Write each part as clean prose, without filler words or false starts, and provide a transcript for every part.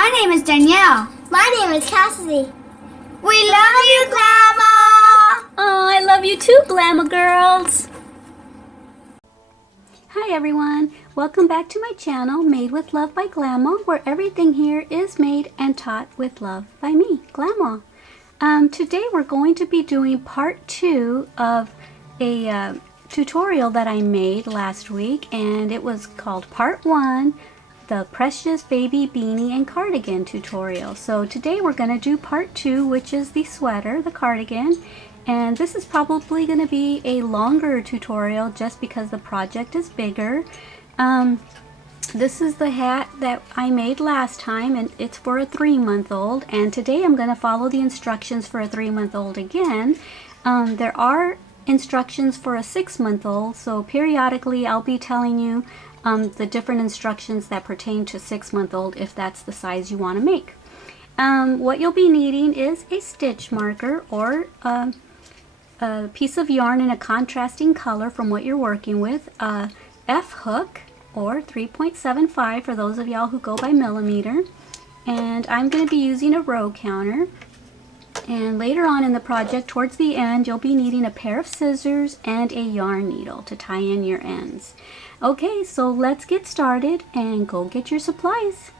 My name is Danielle. My name is Cassidy. We love you, Glama! Oh, I love you too, Glama girls! Hi everyone, welcome back to my channel, Made with Love by Glama, where everything here is made and taught with love by me, Glama. Today we're going to be doing part 2 of a tutorial that I made last week, and it was called part 1, the Precious Baby Beanie and Cardigan tutorial. So today we're going to do part 2, which is the sweater, the cardigan, and this is probably going to be a longer tutorial just because the project is bigger. This is the hat that I made last time, and it's for a 3-month-old, and today I'm going to follow the instructions for a 3-month-old again. There are instructions for a 6-month-old, so periodically I'll be telling you the different instructions that pertain to 6-month-old if that's the size you want to make. What you'll be needing is a stitch marker or a piece of yarn in a contrasting color from what you're working with, a F hook or 3.75 for those of y'all who go by millimeter, and I'm going to be using a row counter. And later on in the project, towards the end, you'll be needing a pair of scissors and a yarn needle to tie in your ends. Okay, so let's get started and go get your supplies.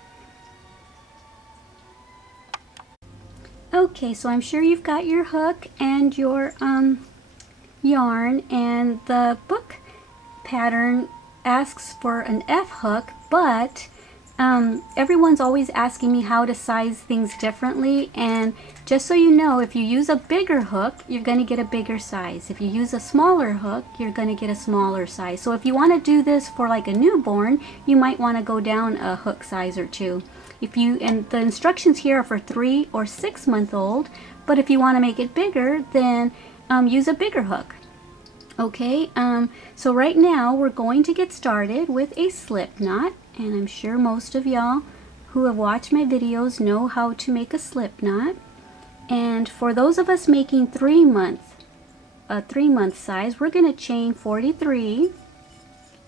Okay, so I'm sure you've got your hook and your yarn, and the book pattern asks for an F hook, but everyone's always asking me how to size things differently, and just so you know, if you use a bigger hook, you're going to get a bigger size. If you use a smaller hook, you're going to get a smaller size. So if you want to do this for like a newborn, you might want to go down a hook size or two. And the instructions here are for 3 or 6-month-old, but if you want to make it bigger, then use a bigger hook. Okay, so right now we're going to get started with a slip knot, and I'm sure most of y'all who have watched my videos know how to make a slip knot. And for those of us making 3-month size, we're going to chain 43,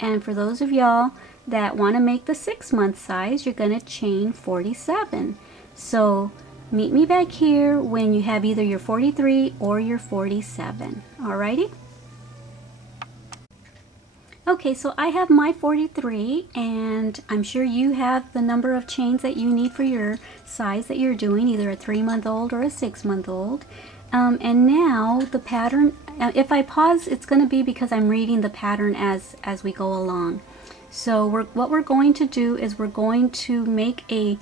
and for those of y'all that want to make the 6-month size, you're going to chain 47. So meet me back here when you have either your 43 or your 47. Alrighty? Okay, so I have my 43, and I'm sure you have the number of chains that you need for your size that you're doing, either a 3-month-old or a 6-month-old. And now the pattern, if I pause, it's going to be because I'm reading the pattern as we go along. So what we're going to do is we're going to make a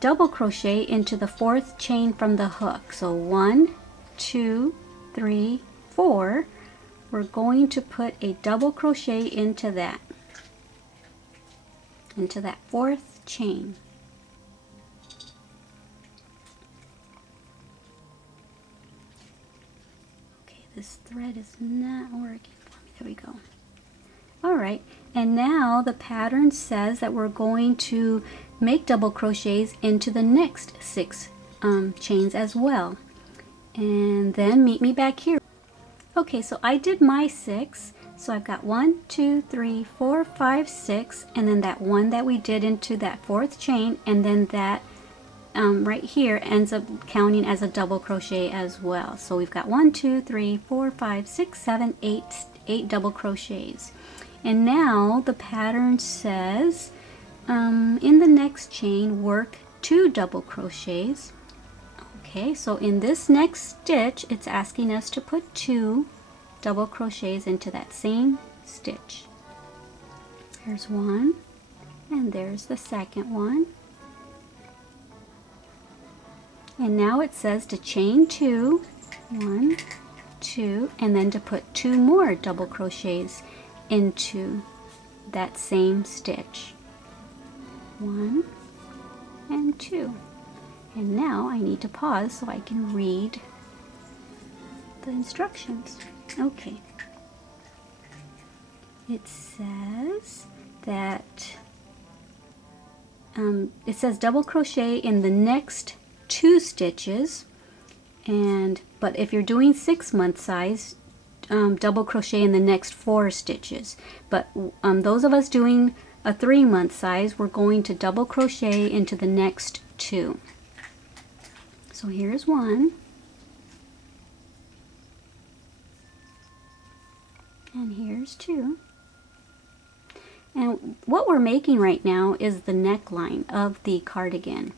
double crochet into the 4th chain from the hook. So 1, 2, 3, 4. We're going to put a double crochet into that 4th chain. Okay, this thread is not working for me. There we go. Alright, and now the pattern says that we're going to make double crochets into the next 6 chains as well. And then meet me back here. Okay, so I did my 6, so I've got 1, 2, 3, 4, 5, 6, and then that one that we did into that 4th chain, and then that right here ends up counting as a double crochet as well. So we've got 1, 2, 3, 4, 5, 6, 7, 8 double crochets. And now the pattern says in the next chain work 2 double crochets. Okay, so in this next stitch, it's asking us to put 2 double crochets into that same stitch. There's one, and there's the second one. And now it says to chain 2, 1, 2, and then to put 2 more double crochets into that same stitch. 1 and 2. And now I need to pause so I can read the instructions. Okay. It says that it says double crochet in the next 2 stitches, but if you're doing 6-month size, double crochet in the next 4 stitches. But those of us doing a 3-month size, we're going to double crochet into the next 2. So here's 1. And here's 2. And what we're making right now is the neckline of the cardigan.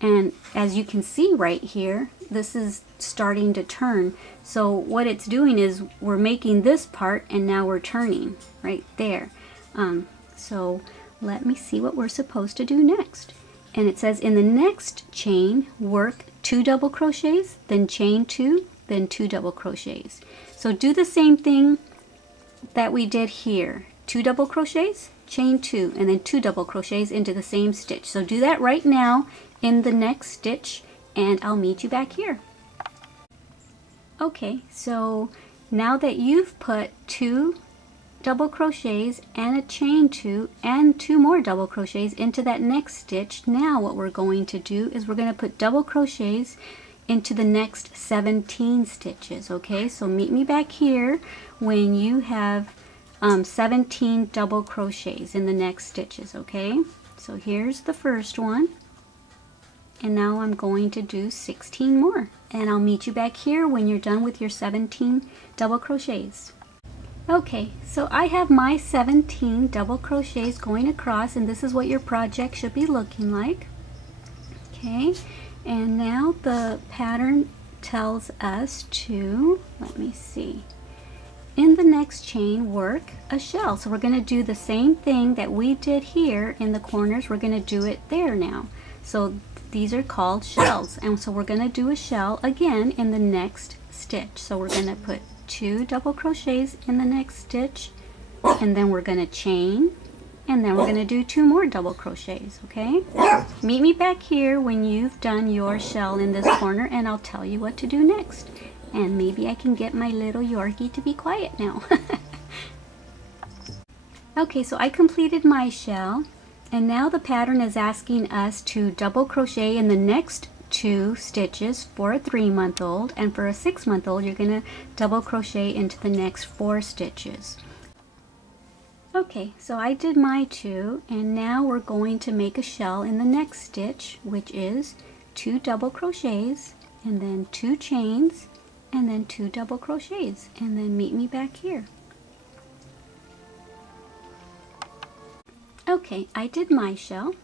And as you can see right here, this is starting to turn. So what it's doing is we're making this part and now we're turning right there. So let me see what we're supposed to do next. And it says in the next chain, work 2 double crochets, then chain 2, then 2 double crochets. So do the same thing that we did here. 2 double crochets, chain 2, and then 2 double crochets into the same stitch. So do that right now in the next stitch, and I'll meet you back here. Okay, so now that you've put 2 double crochets and a chain 2 and 2 more double crochets into that next stitch, now what we're going to do is we're going to put double crochets into the next 17 stitches. Okay, so meet me back here when you have 17 double crochets in the next stitches. Okay, so here's the first one, and now I'm going to do 16 more, and I'll meet you back here when you're done with your 17 double crochets. Okay, so I have my 17 double crochets going across, and this is what your project should be looking like. Okay, and now the pattern tells us to, let me see, in the next chain work a shell. So we're going to do the same thing that we did here in the corners. We're going to do it there now. So these are called shells, and so we're going to do a shell again in the next stitch. So we're going to put 2 double crochets in the next stitch, and then we're going to chain, and then we're going to do 2 more double crochets. Okay, meet me back here when you've done your shell in this corner, and I'll tell you what to do next. And maybe I can get my little Yorkie to be quiet now. Okay, so I completed my shell, and now the pattern is asking us to double crochet in the next 2 stitches for a 3-month-old, and for a 6-month-old you're going to double crochet into the next 4 stitches. Okay, so I did my 2, and now we're going to make a shell in the next stitch, which is 2 double crochets, and then 2 chains, and then 2 double crochets, and then meet me back here. Okay, I did my shell.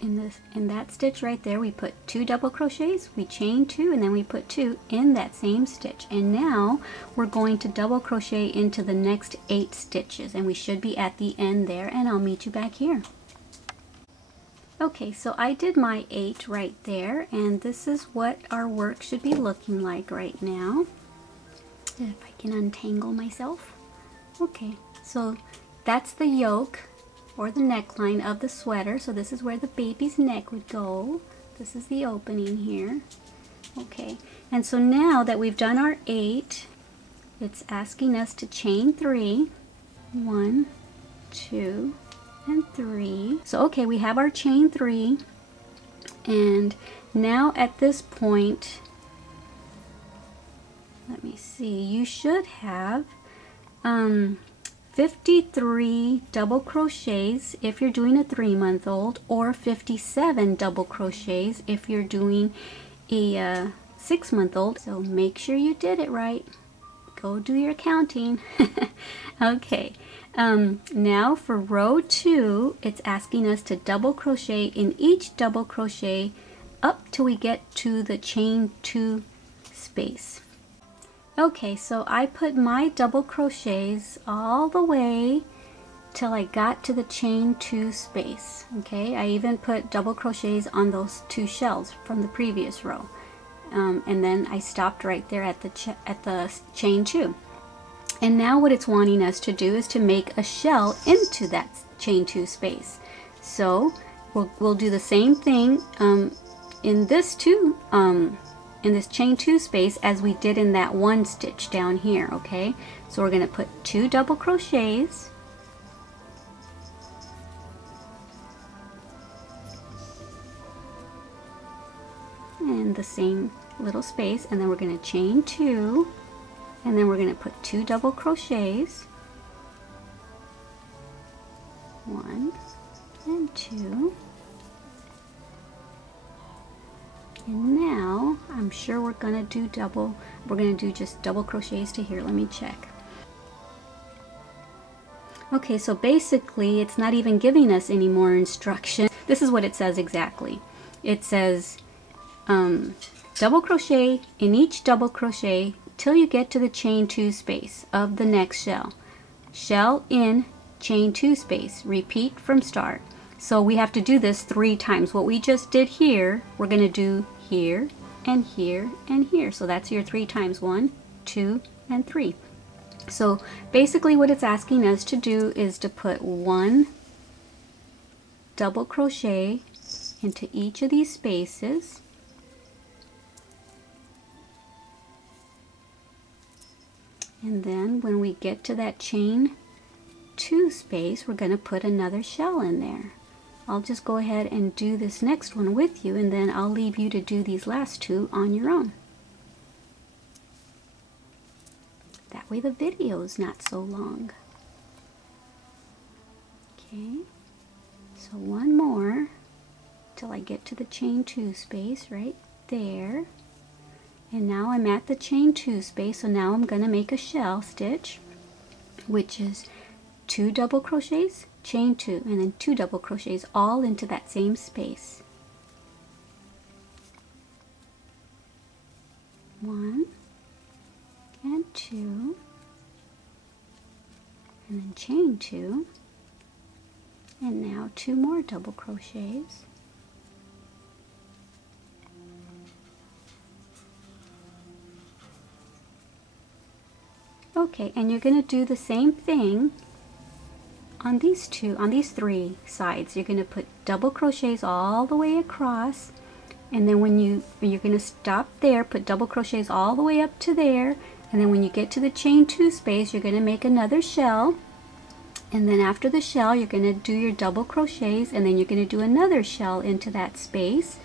In that stitch right there, we put 2 double crochets, we chain 2, and then we put 2 in that same stitch. And now we're going to double crochet into the next 8 stitches, and we should be at the end there, and I'll meet you back here. Okay, so I did my 8 right there, and this is what our work should be looking like right now. If I can untangle myself. Okay, so that's the yoke or the neckline of the sweater. So this is where the baby's neck would go. This is the opening here. Okay, and so now that we've done our 8, it's asking us to chain 3. 1, 2, and 3. So okay, we have our chain 3, and now at this point, let me see, you should have 53 double crochets if you're doing a 3-month-old, or 57 double crochets if you're doing a 6-month-old. So make sure you did it right. Go do your counting. Okay, now for row 2, it's asking us to double crochet in each double crochet up till we get to the chain 2 space. Okay, so I put my double crochets all the way till I got to the chain 2 space. Okay, I even put double crochets on those 2 shells from the previous row. And then I stopped right there at the chain 2. And now what it's wanting us to do is to make a shell into that chain 2 space. So we'll do the same thing in this chain 2 space as we did in that 1 stitch down here. Okay, so we're going to put 2 double crochets, in the same little space, and then we're going to chain 2, and then we're going to put 2 double crochets, 2. And now I'm sure we're gonna do just double crochets to here. Let me check. Okay, so basically it's not even giving us any more instruction. This is what it says exactly. It says double crochet in each double crochet till you get to the chain 2 space of the next shell. Shell in, chain 2 space, repeat from start. So we have to do this 3 times. What we just did here, we're going to do here and here and here. So that's your 3 times. 1, 2, and 3. So basically what it's asking us to do is to put 1 double crochet into each of these spaces. And then when we get to that chain 2 space, we're going to put another shell in there. I'll just go ahead and do this next one with you, and then I'll leave you to do these last 2 on your own. That way the video is not so long. Okay, so 1 more till I get to the chain 2 space right there. And now I'm at the chain 2 space, so now I'm going to make a shell stitch, which is 2 double crochets, chain 2, and then 2 double crochets all into that same space. 1 and 2, and then chain 2, and now 2 more double crochets. Okay, and you're going to do the same thing on these 3 sides. You're going to put double crochets all the way across, and then when you're going to stop there, put double crochets all the way up to there, and then when you get to the chain 2 space, you're going to make another shell, and then after the shell, you're going to do your double crochets, and then you're going to do another shell into that space,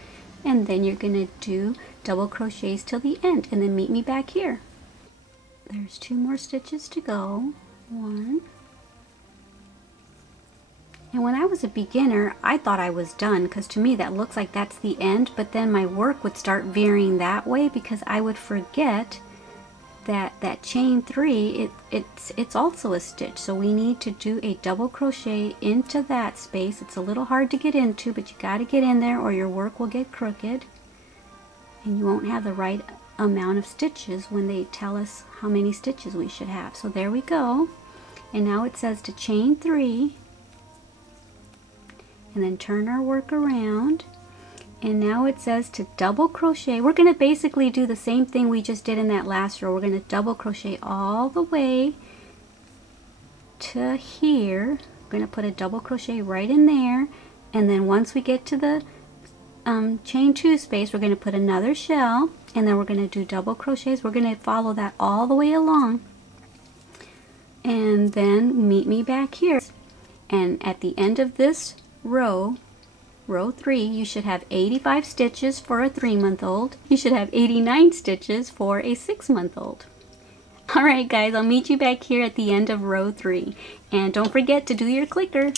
and then you're going to do double crochets till the end, and then meet me back here. There's 2 more stitches to go. 1. And when I was a beginner, I thought I was done, because to me that looks like that's the end, but then my work would start veering that way because I would forget that that chain 3, it's also a stitch. So we need to do a double crochet into that space. It's a little hard to get into, but you got to get in there or your work will get crooked and you won't have the right amount of stitches when they tell us how many stitches we should have. So there we go. And now it says to chain 3 and then turn our work around, and now it says to double crochet. We're going to basically do the same thing we just did in that last row. We're going to double crochet all the way to here. We're going to put a double crochet right in there, and then once we get to the chain 2 space, we're going to put another shell, and then we're going to do double crochets. We're going to follow that all the way along, and then meet me back here. And at the end of this row 3, you should have 85 stitches for a 3-month-old. You should have 89 stitches for a 6-month-old. Alright guys, I'll meet you back here at the end of row 3. And don't forget to do your clicker.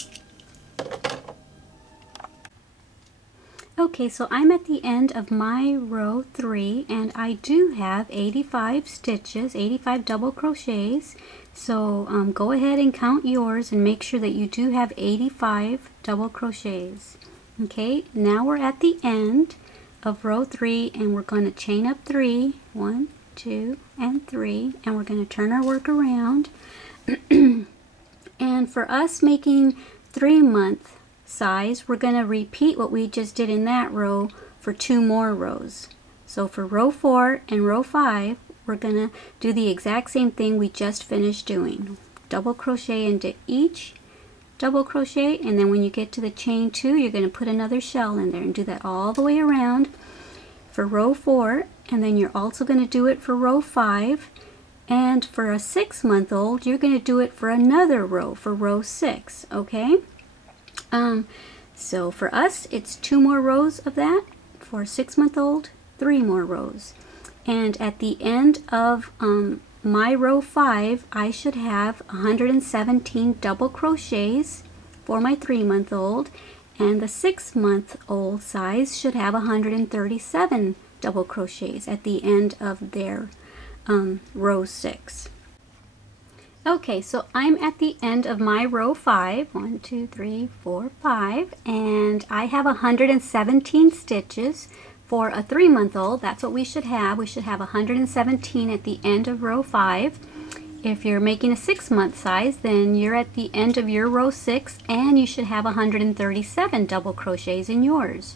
Okay, so I'm at the end of my row 3, and I do have 85 stitches, 85 double crochets. So go ahead and count yours and make sure that you do have 85 double crochets. Okay, now we're at the end of row 3, and we're going to chain up 3, 1, 2, and 3, and we're going to turn our work around. And for us making 3-month size, we're going to repeat what we just did in that row for 2 more rows. So for row 4 and row 5, we're going to do the exact same thing we just finished doing. Double crochet into each double crochet, and then when you get to the chain 2, you're going to put another shell in there and do that all the way around for row 4, and then you're also going to do it for row 5, and for a 6-month-old you're going to do it for another row, for row 6. Okay, so for us it's 2 more rows of that. For a 6-month-old, 3 more rows. And at the end of my row 5, I should have 117 double crochets for my 3-month-old, And the 6-month-old size should have 137 double crochets at the end of their row 6. Okay, so I'm at the end of my row 5. 1, 2, 3, 4, 5, and I have 117 stitches for a 3-month-old. That's what we should have. We should have 117 at the end of row 5. If you're making a 6-month size, then you're at the end of your row 6, and you should have 137 double crochets in yours.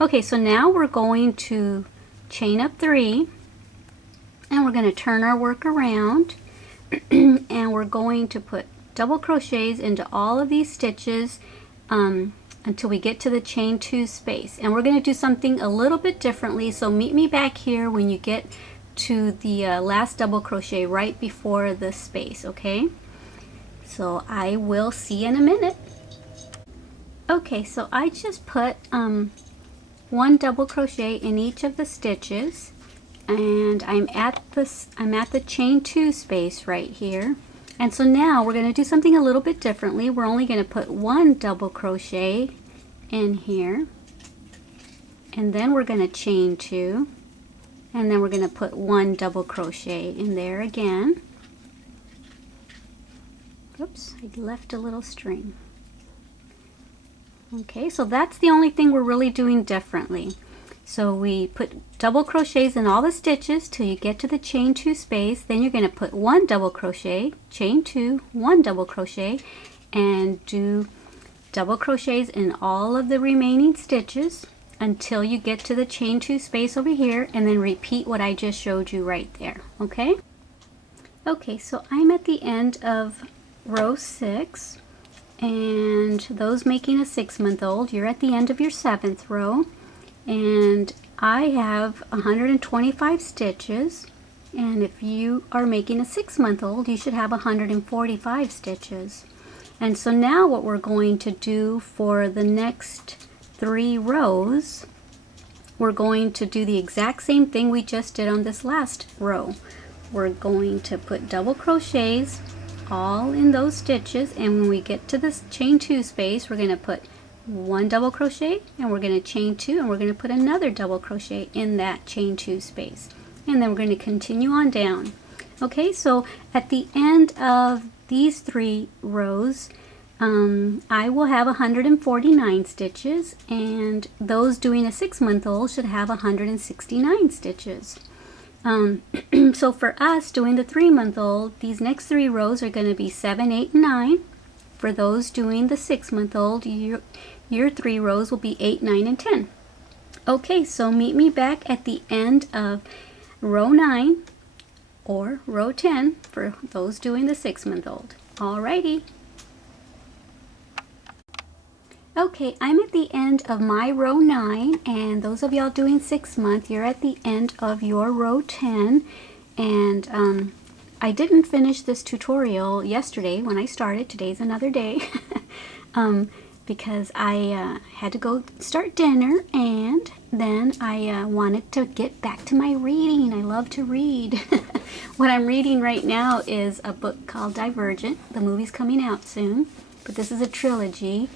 Okay, so now we're going to chain up 3, and we're going to turn our work around, and we're going to put double crochets into all of these stitches until we get to the chain 2 space. And we're going to do something a little bit differently, so meet me back here when you get to the last double crochet right before the space, okay? So I will see you in a minute. Okay, so I just put 1 double crochet in each of the stitches, and I'm at the chain 2 space right here. And so now we're going to do something a little bit differently. We're only going to put 1 double crochet in here, and then we're going to chain 2, and then we're going to put 1 double crochet in there again. Oops, I left a little string. Okay, so that's the only thing we're really doing differently. So we put double crochets in all the stitches till you get to the chain 2 space. Then you're going to put 1 double crochet, chain 2, 1 double crochet, and do double crochets in all of the remaining stitches until you get to the chain 2 space over here, and then repeat what I just showed you right there, okay? Okay, so I'm at the end of row 6, and those making a 6-month-old, you're at the end of your 7th row. And I have 125 stitches, and if you are making a 6-month-old, you should have 145 stitches. And so now what we're going to do for the next 3 rows, we're going to do the exact same thing we just did on this last row. We're going to put double crochets all in those stitches, and when we get to this chain 2 space, we're going to put 1 double crochet, and we're going to chain 2, and we're going to put another double crochet in that chain 2 space, and then we're going to continue on down. Okay, so at the end of these 3 rows, I will have 149 stitches, and those doing a 6-month-old should have 169 stitches. So for us doing the 3-month-old, these next 3 rows are going to be 7, 8, and 9. For those doing the 6-month-old, your 3 rows will be 8, 9, and 10. Okay, so meet me back at the end of row 9 or row 10 for those doing the 6-month-old. Alrighty. Okay, I'm at the end of my row 9, and those of y'all doing 6-month, you're at the end of your row 10. And I didn't finish this tutorial yesterday when I started. Today's another day. Because I had to go start dinner, and then I wanted to get back to my reading. I love to read. What I'm reading right now is a book called Divergent. The movie's coming out soon, but this is a trilogy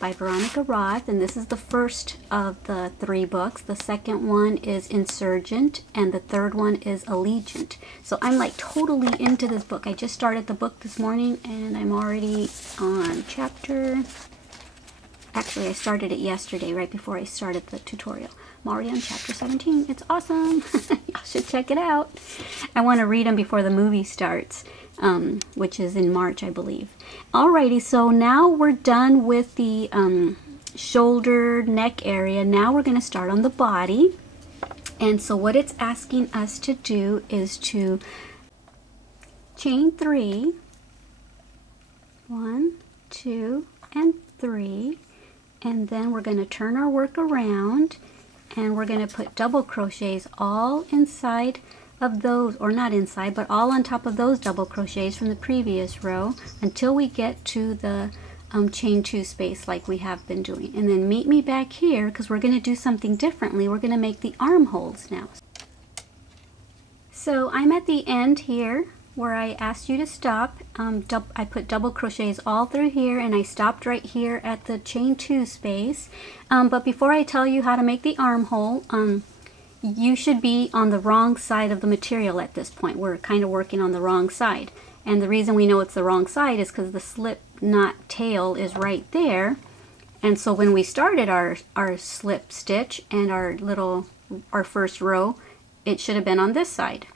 by Veronica Roth, and this is the first of the 3 books. The second one is Insurgent, and the third one is Allegiant. So I'm like totally into this book. I just started the book this morning, and I'm already on chapter... Actually, I started it yesterday, right before I started the tutorial. I'm already on chapter 17. It's awesome. Y'all should check it out. I want to read them before the movie starts, which is in March, I believe. Alrighty, so now we're done with the shoulder, neck area. Now we're going to start on the body. And so what it's asking us to do is to chain 3. 1, 2, and 3. And then we're going to turn our work around, and we're going to put double crochets all inside of those, or not inside, but all on top of those double crochets from the previous row until we get to the chain 2 space like we have been doing. And then meet me back here because we're going to do something differently. We're going to make the armholes now. So I'm at the end here where I asked you to stop. I put double crochets all through here, and I stopped right here at the chain 2 space. But before I tell you how to make the armhole, you should be on the wrong side of the material at this point. We're kind of working on the wrong side. And the reason we know it's the wrong side is because the slip knot tail is right there. And so when we started our slip stitch and our first row, it should have been on this side.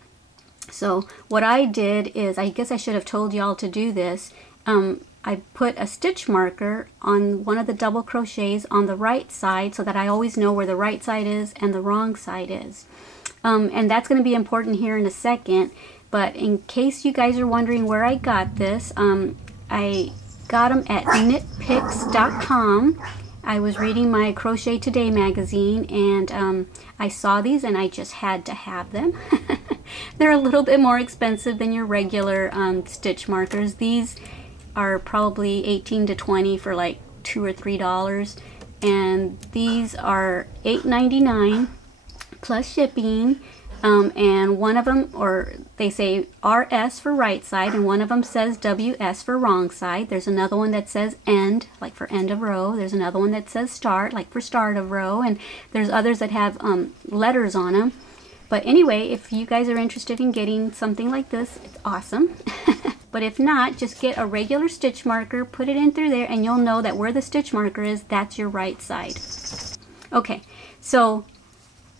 So what I did is, I guess I should have told y'all to do this. I put a stitch marker on one of the double crochets on the right side so that I always know where the right side is and the wrong side is. And that's going to be important here in a second. But in case you guys are wondering where I got this, I got them at knitpicks.com. I was reading my Crochet Today magazine, and I saw these and I just had to have them. They're a little bit more expensive than your regular stitch markers. These are probably 18 to 20 for like $2 or $3, and these are $8.99 plus shipping. And one of them, or they say RS for right side, and one of them says WS for wrong side. There's another one that says end, like for end of row. There's another one that says start, like for start of row. And there's others that have letters on them. But anyway, if you guys are interested in getting something like this, it's awesome. But if not, just get a regular stitch marker, put it in through there, and you'll know that where the stitch marker is, that's your right side. Okay, so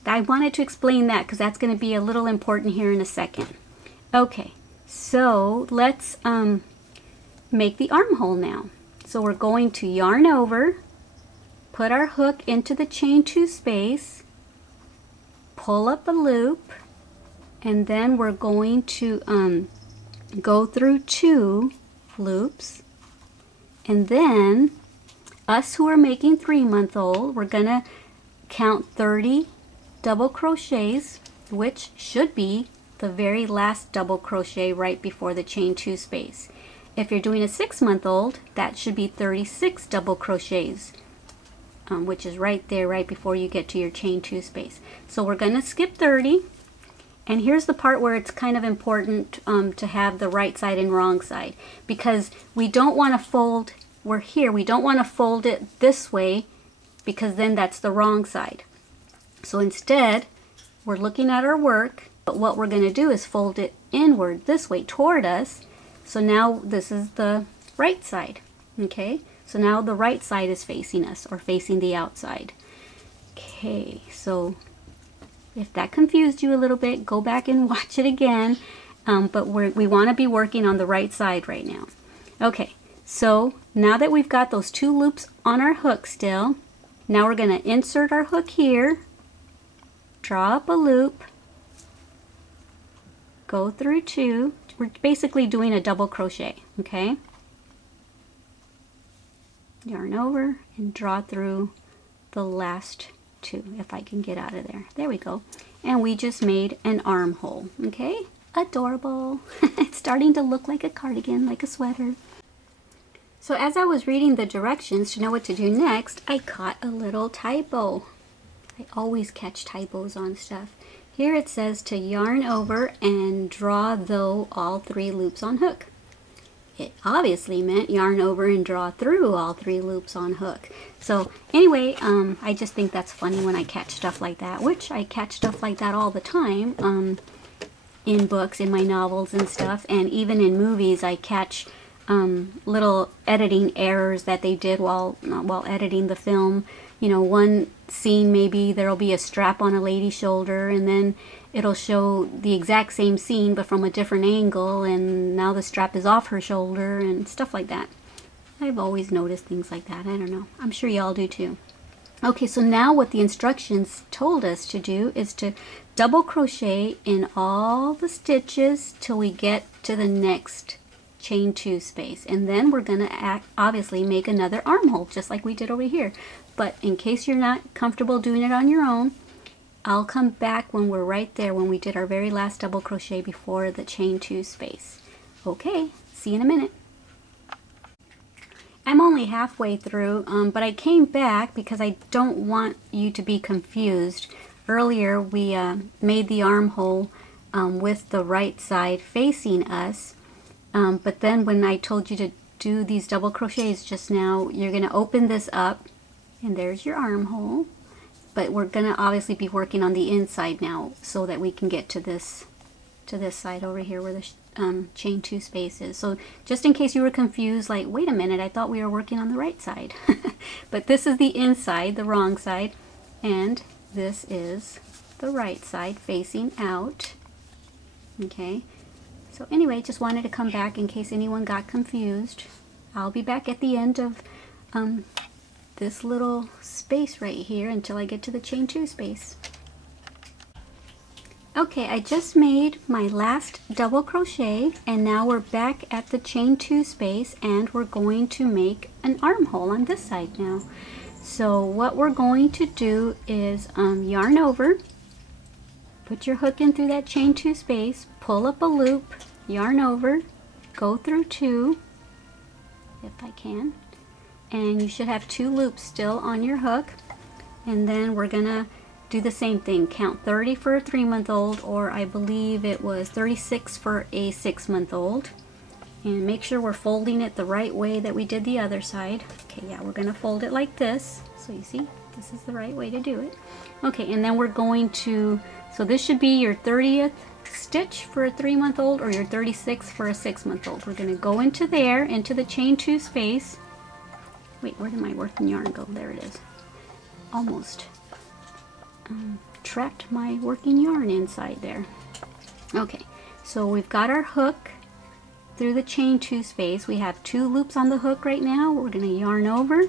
I wanted to explain that because that's going to be a little important here in a second. Okay, so let's make the armhole now. So we're going to yarn over, put our hook into the chain 2 space, pull up a loop, and then we're going to go through 2 loops. And then us who are making 3-month-old, we're going to count 30 double crochets, which should be the very last double crochet right before the chain 2 space. If you're doing a 6-month-old, that should be 36 double crochets, which is right there, right before you get to your chain 2 space. So we're going to skip 30, and here's the part where it's kind of important to have the right side and wrong side, because we don't want to fold, we're here, we don't want to fold it this way, because then that's the wrong side. So instead, we're looking at our work, but what we're going to do is fold it inward this way toward us. So now this is the right side. Okay, so now the right side is facing us, or facing the outside. Okay, so if that confused you a little bit, go back and watch it again. But we want to be working on the right side right now. Okay, so now that we've got those 2 loops on our hook still, now we're going to insert our hook here, draw up a loop, go through 2. We're basically doing a double crochet, okay? Yarn over and draw through the last 2, if I can get out of there. There we go. And we just made an armhole, okay? Adorable. It's starting to look like a cardigan, like a sweater. So as I was reading the directions to know what to do next, I caught a little typo. I always catch typos on stuff. Here it says to yarn over and draw though all 3 loops on hook. It obviously meant yarn over and draw through all 3 loops on hook. So anyway, I just think that's funny when I catch stuff like that, which I catch stuff like that all the time in books, in my novels and stuff, and even in movies I catch little editing errors that they did while editing the film. You know, one scene maybe there'll be a strap on a lady's shoulder, and then it'll show the exact same scene but from a different angle, and now the strap is off her shoulder and stuff like that. I've always noticed things like that. I don't know. I'm sure y'all do too. Okay, so now what the instructions told us to do is to double crochet in all the stitches till we get to the next chain 2 space, and then we're going to obviously make another armhole just like we did over here. But in case you're not comfortable doing it on your own, I'll come back when we're right there, when we did our very last double crochet before the chain 2 space. Okay, see you in a minute. I'm only halfway through, but I came back because I don't want you to be confused. Earlier we made the armhole with the right side facing us. But then when I told you to do these double crochets just now, you're going to open this up, and there's your armhole. But we're going to obviously be working on the inside now so that we can get to this side over here where the chain 2 space is. So just in case you were confused, like, wait a minute, I thought we were working on the right side. But this is the inside, the wrong side, and this is the right side facing out. Okay, so anyway, just wanted to come back in case anyone got confused. I'll be back at the end of this little space right here until I get to the chain 2 space. Okay, I just made my last double crochet, and now we're back at the chain 2 space, and we're going to make an armhole on this side now. So what we're going to do is yarn over, put your hook in through that chain 2 space, pull up a loop, yarn over, go through 2, if I can, and you should have 2 loops still on your hook. And then we're gonna do the same thing, count 30 for a 3-month-old, or I believe it was 36 for a 6-month-old, and make sure we're folding it the right way that we did the other side. Okay, yeah, we're gonna fold it like this, so you see this is the right way to do it. Okay, and then we're going to, so this should be your 30th stitch for a 3-month-old or your 36th for a 6-month-old. We're going to go into there, into the chain 2 space. Wait, where did my working yarn go? There it is. Almost trapped my working yarn inside there. Okay, so we've got our hook through the chain 2 space. We have 2 loops on the hook right now. We're going to yarn over,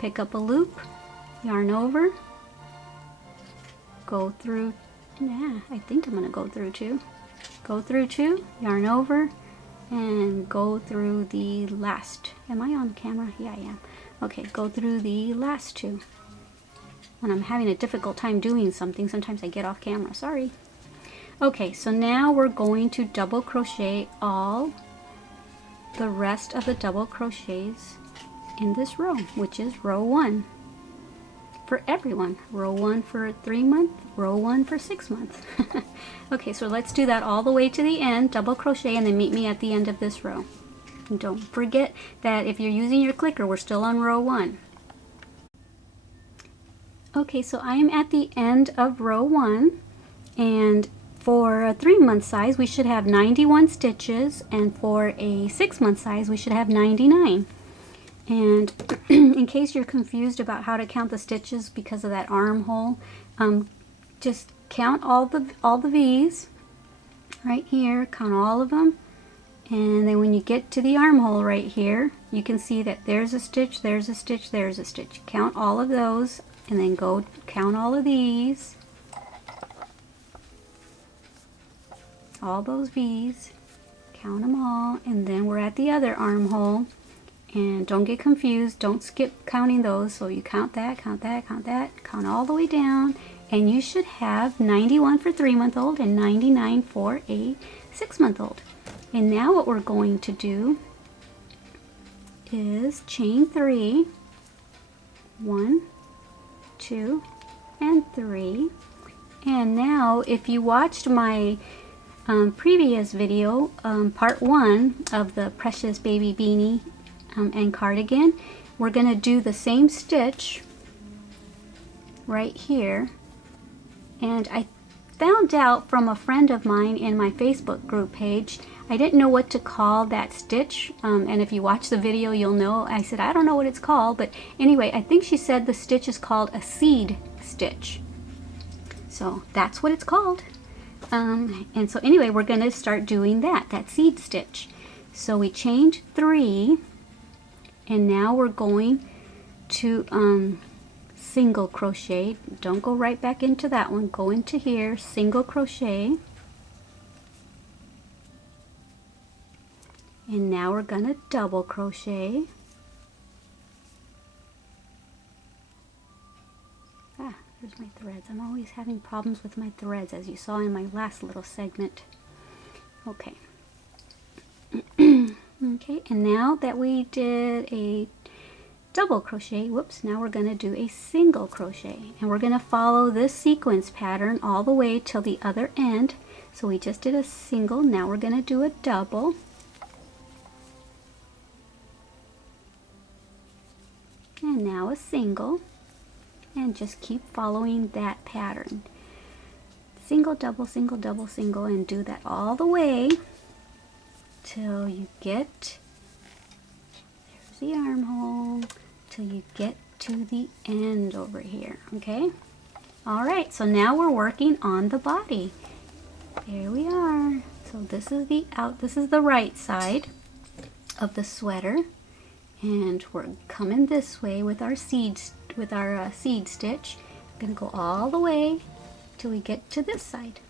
pick up a loop, yarn over, go through. Yeah, I think I'm going to go through 2. Go through 2, yarn over, and go through the last. Am I on camera? Yeah, I am. Okay, go through the last 2. When I'm having a difficult time doing something, sometimes I get off camera. Sorry. Okay, so now we're going to double crochet all the rest of the double crochets in this row, which is row 1. For everyone. Row 1 for 3-month, row 1 for 6-month. Okay, so let's do that all the way to the end, double crochet, and then meet me at the end of this row. And don't forget that if you're using your clicker, we're still on row 1. Okay, so I am at the end of row 1, and for a 3-month size we should have 91 stitches, and for a 6-month size we should have 99. And in case you're confused about how to count the stitches because of that armhole, just count all the V's right here, count all of them, and then when you get to the armhole right here, you can see that there's a stitch, there's a stitch, there's a stitch. Count all of those, and then go count all of these, all those V's, count them all, and then we're at the other armhole. And don't get confused, don't skip counting those, so you count that, count that, count that, count all the way down, and you should have 91 for 3-month-old and 99 for a 6-month-old. And now what we're going to do is chain 3, 1, 2, and 3. And now if you watched my previous video, part 1 of the Precious Baby Beanie and cardigan, we're going to do the same stitch right here. And I found out from a friend of mine in my Facebook group page, I didn't know what to call that stitch, and if you watch the video you'll know. I said I don't know what it's called, but anyway, I think she said the stitch is called a seed stitch, so that's what it's called. And so anyway, we're going to start doing that seed stitch. So we chained 3, and now we're going to single crochet. Don't go right back into that one, go into here, single crochet, and now we're gonna double crochet. There's my threads. I'm always having problems with my threads, as you saw in my last little segment. Okay. Okay, and now that we did a double crochet, whoops, now we're going to do a single crochet, and we're going to follow this sequence pattern all the way till the other end. So we just did a single, now we're going to do a double. And now a single, and just keep following that pattern. Single, double, single, double, single, and do that all the way till you get, there's the armhole, till you get to the end over here, okay? All right, so now we're working on the body. There we are. So this is the right side of the sweater. And we're coming this way with our seed stitch. I'm gonna go all the way till we get to this side.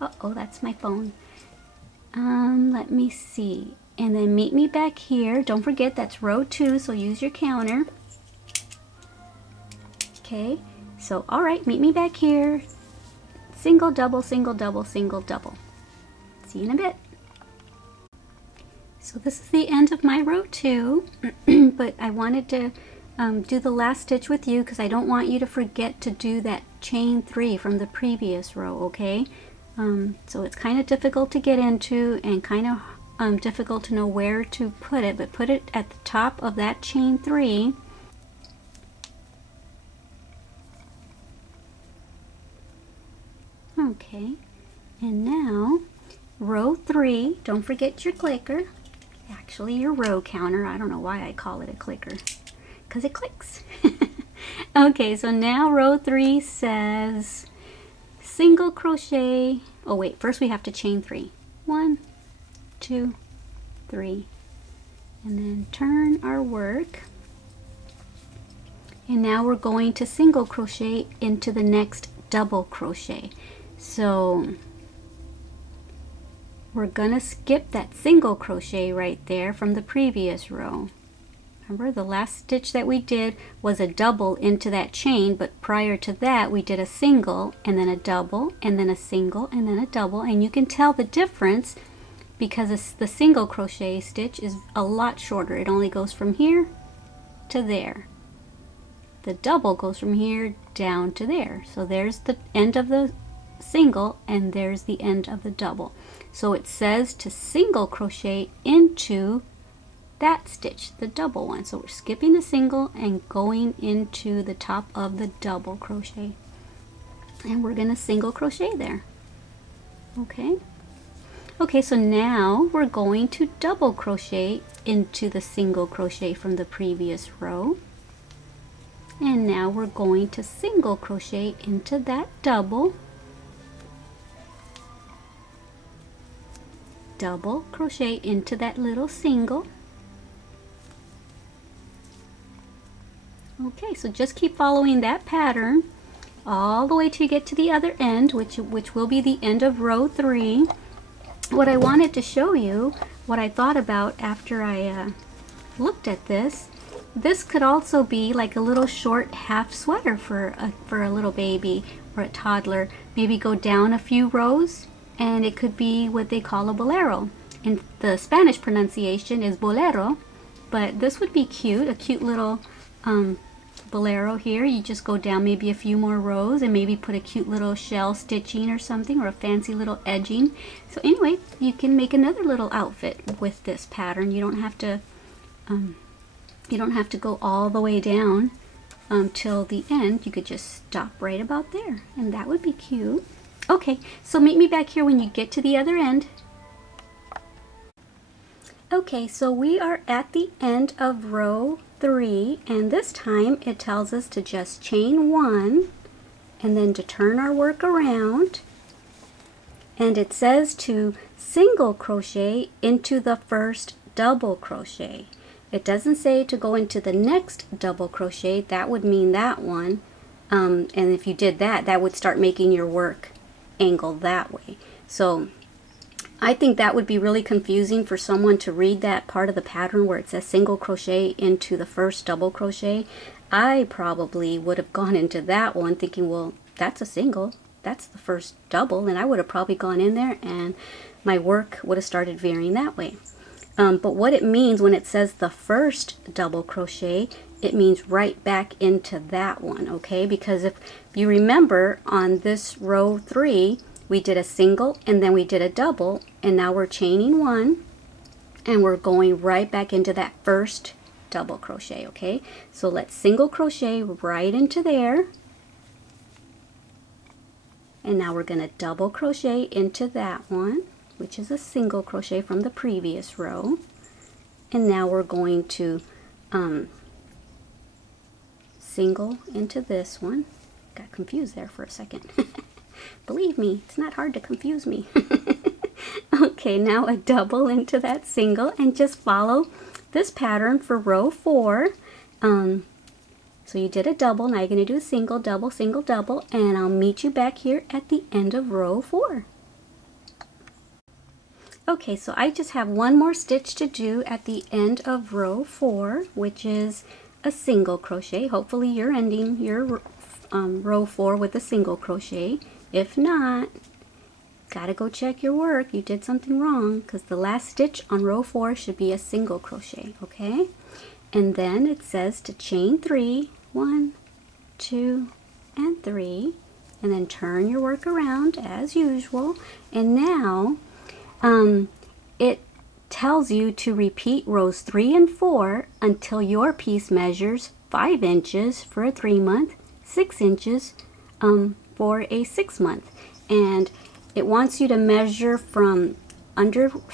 Uh-oh, that's my phone. Let me see. And then meet me back here. Don't forget that's row 2, so use your counter. Okay, so all right, meet me back here. Single, double, single, double, single, double. See you in a bit. So this is the end of my row 2, but I wanted to do the last stitch with you because I don't want you to forget to do that chain 3 from the previous row, okay? So it's kind of difficult to get into and kind of difficult to know where to put it, but put it at the top of that chain 3. Okay, and now row 3, don't forget your clicker. Actually, your row counter. I don't know why I call it a clicker, because it clicks. Okay, so now row 3 says single crochet. Oh wait, first we have to chain 3. 1, 2, 3, and then turn our work. And now we're going to single crochet into the next double crochet. So we're gonna skip that single crochet right there from the previous row. Remember, the last stitch that we did was a double into that chain, but prior to that we did a single and then a double and then a single and then a double, and you can tell the difference because the single crochet stitch is a lot shorter. It only goes from here to there. The double goes from here down to there. So there's the end of the single and there's the end of the double. So it says to single crochet into that stitch, the double one. So we're skipping the single and going into the top of the double crochet, and we're going to single crochet there. Okay, so now we're going to double crochet into the single crochet from the previous row, and now we're going to single crochet into that double, double crochet into that little single. Okay, so just keep following that pattern all the way till you get to the other end, which will be the end of row 3. What I wanted to show you, what I thought about after I looked at this could also be like a little short half sweater for a little baby or a toddler. Maybe go down a few rows, and it could be what they call a bolero. And the Spanish pronunciation is bolero, but this would be cute, a cute little bolero here. You just go down maybe a few more rows and maybe put a cute little shell stitching or something, or a fancy little edging. So anyway, you can make another little outfit with this pattern. You don't have to go all the way down till the end. You could just stop right about there, and that would be cute. Okay, so meet me back here when you get to the other end. Okay, so we are at the end of row 3, and this time it tells us to just chain 1 and then to turn our work around, and it says to single crochet into the first double crochet. It doesn't say to go into the next double crochet. That would mean that one, and if you did that, that would start making your work angle that way. So I think that would be really confusing for someone to read that part of the pattern where it says single crochet into the first double crochet. I probably would have gone into that one thinking, well, that's a single, that's the first double, and I would have probably gone in there and my work would have started veering that way. But what it means when it says the first double crochet, it means right back into that one, okay? Because if you remember, on this row 3, we did a single and then we did a double, and now we're chaining 1 and we're going right back into that first double crochet, okay? So let's single crochet right into there, and now we're going to double crochet into that one, which is a single crochet from the previous row, and now we're going to single into this one. Got confused there for a second. Believe me, it's not hard to confuse me. Okay, now a double into that single, and just follow this pattern for row 4. So you did a double, now you're going to do a single, double, single, double, and I'll meet you back here at the end of row 4. Okay, so I just have one more stitch to do at the end of row 4, which is a single crochet. Hopefully you're ending your row 4 with a single crochet. If not, gotta go check your work. You did something wrong, because the last stitch on row 4 should be a single crochet, okay? And then it says to chain 3, 1, 2, and 3, and then turn your work around as usual. And now it tells you to repeat rows 3 and 4 until your piece measures 5 inches for a 3-month, 6 inches for a 6-month. And it wants you to measure from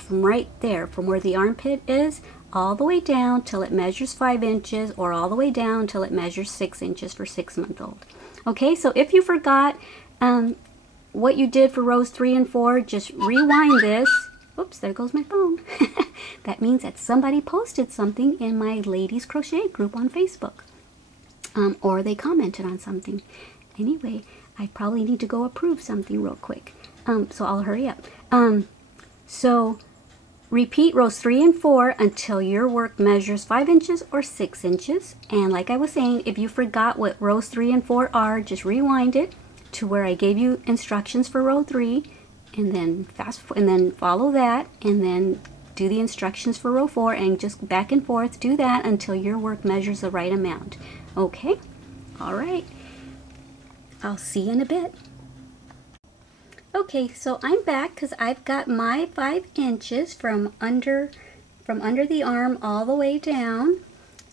right there, from where the armpit is, all the way down till it measures 5 inches, or all the way down till it measures 6 inches for 6-month-old. Okay, so if you forgot what you did for rows 3 and 4, just rewind this. Oops, there goes my phone. That means that somebody posted something in my ladies crochet group on Facebook. Or they commented on something. Anyway, I probably need to go approve something real quick. So I'll hurry up. So repeat rows 3 and 4 until your work measures 5 inches or 6 inches. And like I was saying, if you forgot what rows 3 and 4 are, just rewind it to where I gave you instructions for row 3, and then follow that, and then do the instructions for row 4, and just back and forth do that until your work measures the right amount. Okay? All right. I'll see you in a bit. Okay, so I'm back because I've got my 5 inches from under the arm all the way down.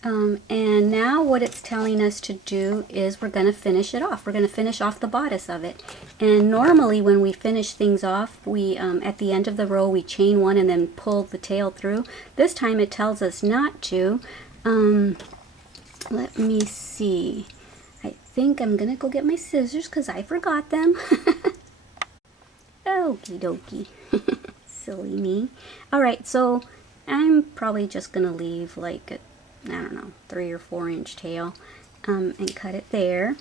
And now what it's telling us to do is we're going to finish it off. We're going to finish off the bodice of it. And normally when we finish things off, we at the end of the row we chain 1 and then pull the tail through. This time it tells us not to. Let me see. I think I'm going to go get my scissors because I forgot them. Okie dokie. Silly me. Alright, so I'm probably just going to leave like a, I don't know, 3 or 4 inch tail and cut it there.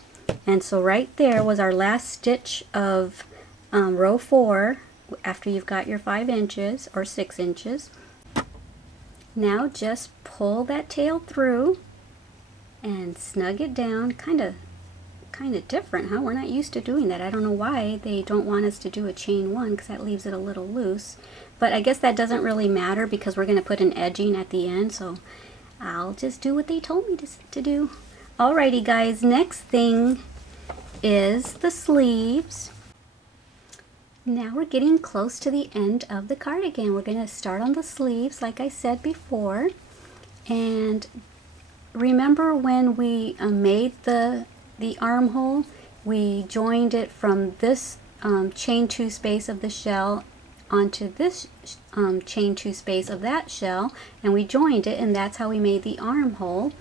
And so right there was our last stitch of row 4 after you've got your 5 inches or 6 inches. Now just pull that tail through and snug it down. Kind of different, huh? We're not used to doing that. I don't know why they don't want us to do a chain 1, because that leaves it a little loose. But I guess that doesn't really matter because we're going to put an edging at the end, so I'll just do what they told me to do. Alrighty guys, next thing is the sleeves. Now we're getting close to the end of the cardigan. We're going to start on the sleeves like I said before. And remember when we made the armhole, we joined it from this chain 2 space of the shell onto this chain 2 space of that shell, and we joined it, and that's how we made the armhole.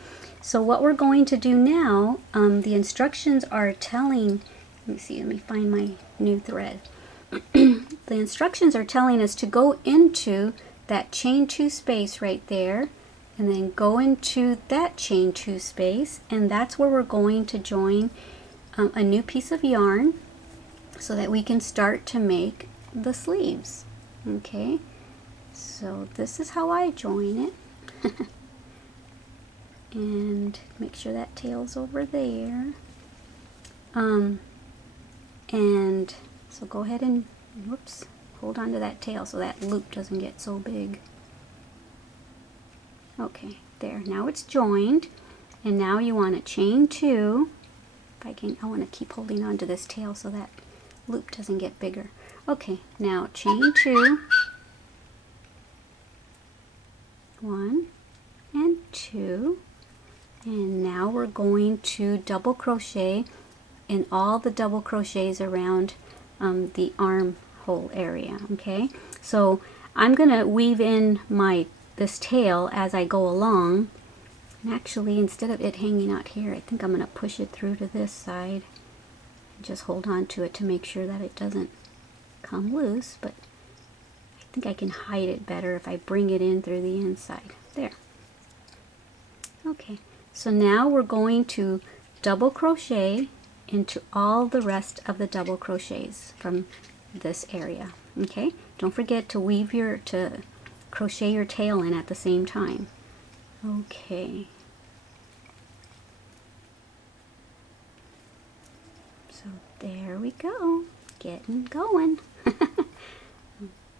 So what we're going to do now, the instructions are telling, let me find my new thread. The instructions are telling us to go into that chain 2 space right there, and then go into that chain 2 space, and that's where we're going to join a new piece of yarn so that we can start to make the sleeves. Okay, so this is how I join it. And make sure that tail's over there. And so go ahead and, whoops, hold on to that tail so that loop doesn't get so big. Okay, there. Now it's joined. And now you want to chain 2. I want to keep holding on to this tail so that loop doesn't get bigger. Okay, now chain 2. 1 and 2. And now we're going to double crochet in all the double crochets around the armhole area. Okay, so I'm gonna weave in this tail as I go along. And actually, instead of it hanging out here, I think I'm gonna push it through to this side and just hold on to it to make sure that it doesn't come loose. But I think I can hide it better if I bring it in through the inside. There. Okay, so now we're going to double crochet into all the rest of the double crochets from this area. Okay, don't forget to crochet your tail in at the same time. Okay, so there we go, getting going.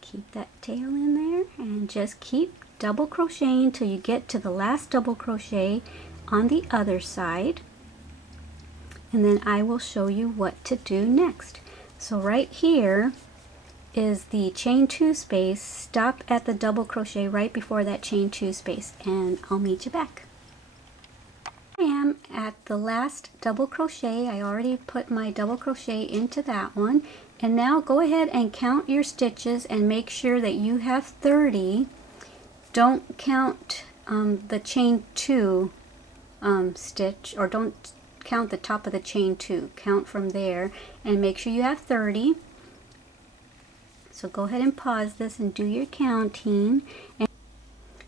Keep that tail in there and just keep double crocheting till you get to the last double crochet on the other side, and then I will show you what to do next. So right here is the chain 2 space. Stop at the double crochet right before that chain 2 space and I'll meet you back. I am at the last double crochet. I already put my double crochet into that one, and now go ahead and count your stitches and make sure that you have 30. Don't count the chain 2 stitch, or don't count the top of the chain 2. Count from there and make sure you have 30. So go ahead and pause this and do your counting.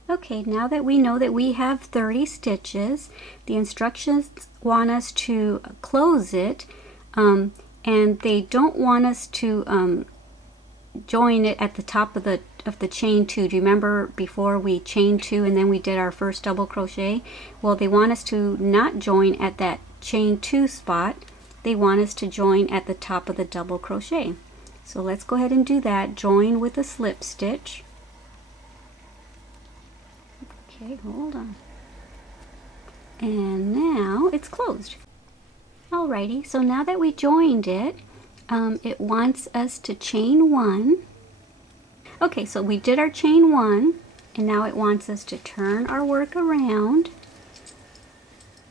Okay, now that we know that we have 30 stitches, the instructions want us to close it, and they don't want us to join it at the top of the chain 2. Do you remember before we chained 2 and then we did our first double crochet? Well, they want us to not join at that chain 2 spot. They want us to join at the top of the double crochet. So let's go ahead and do that. Join with a slip stitch. Okay, hold on. And now it's closed. Alrighty, so now that we joined it, it wants us to chain 1. Okay, so we did our chain 1, and now it wants us to turn our work around.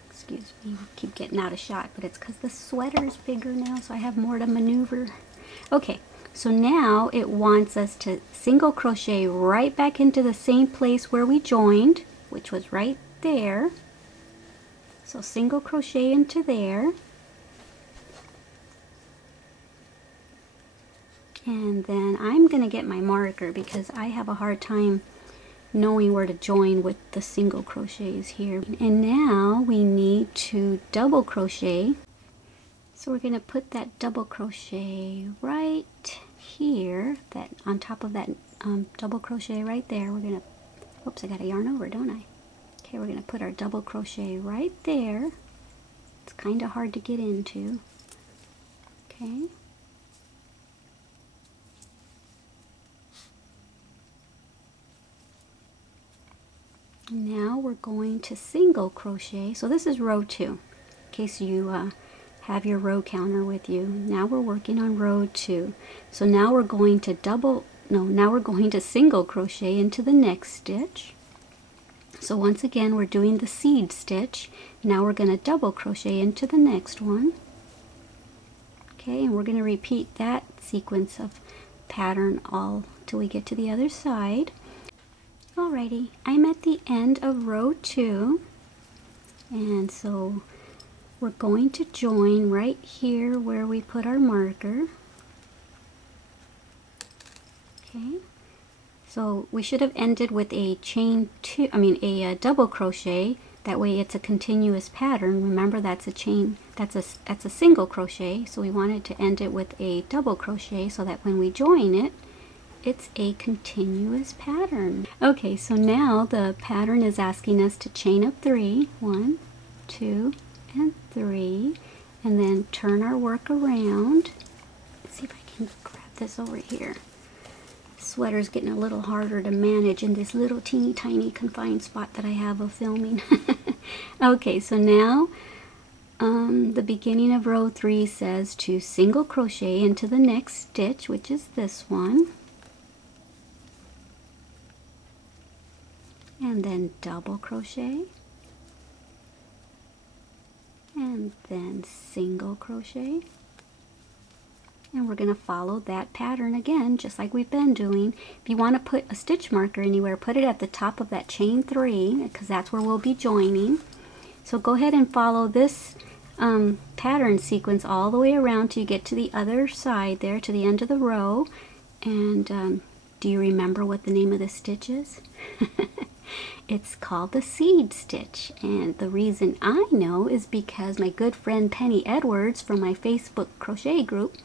Excuse me, I keep getting out of shot, but it's because the sweater is bigger now, so I have more to maneuver. Okay, so now it wants us to single crochet right back into the same place where we joined, which was right there. So single crochet into there. And then I'm going to get my marker because I have a hard time knowing where to join with the single crochets here. And now we need to double crochet. So we're going to put that double crochet right here, that on top of that double crochet right there. We're going to, oops, I got to yarn over, don't I? Okay, we're going to put our double crochet right there. It's kind of hard to get into. Okay. Now we're going to single crochet. So this is row 2, in case you have your row counter with you. Now we're working on row 2. So now we're going to now we're going to single crochet into the next stitch. So once again, we're doing the seed stitch. Now we're going to double crochet into the next one. Okay, and we're going to repeat that sequence of pattern all till we get to the other side. Alrighty, I'm at the end of row 2, and so we're going to join right here where we put our marker. Okay, so we should have ended with a a double crochet. That way it's a continuous pattern. Remember, that's a chain, that's a single crochet, so we wanted to end it with a double crochet so that when we join it, it's a continuous pattern. Okay, so now the pattern is asking us to chain up 3, 1, 2, and 3, and then turn our work around. Let's see if I can grab this over here. Sweater's getting a little harder to manage in this little teeny tiny confined spot that I have of filming. Okay, so now the beginning of row 3 says to single crochet into the next stitch, which is this one, and then double crochet, and then single crochet, and we're going to follow that pattern again just like we've been doing. If you want to put a stitch marker anywhere, put it at the top of that chain 3 because that's where we'll be joining. So go ahead and follow this pattern sequence all the way around till you get to the other side there, to the end of the row. And do you remember what the name of this stitch is? It's called the seed stitch, and the reason I know is because my good friend Penny Edwards from my Facebook crochet group,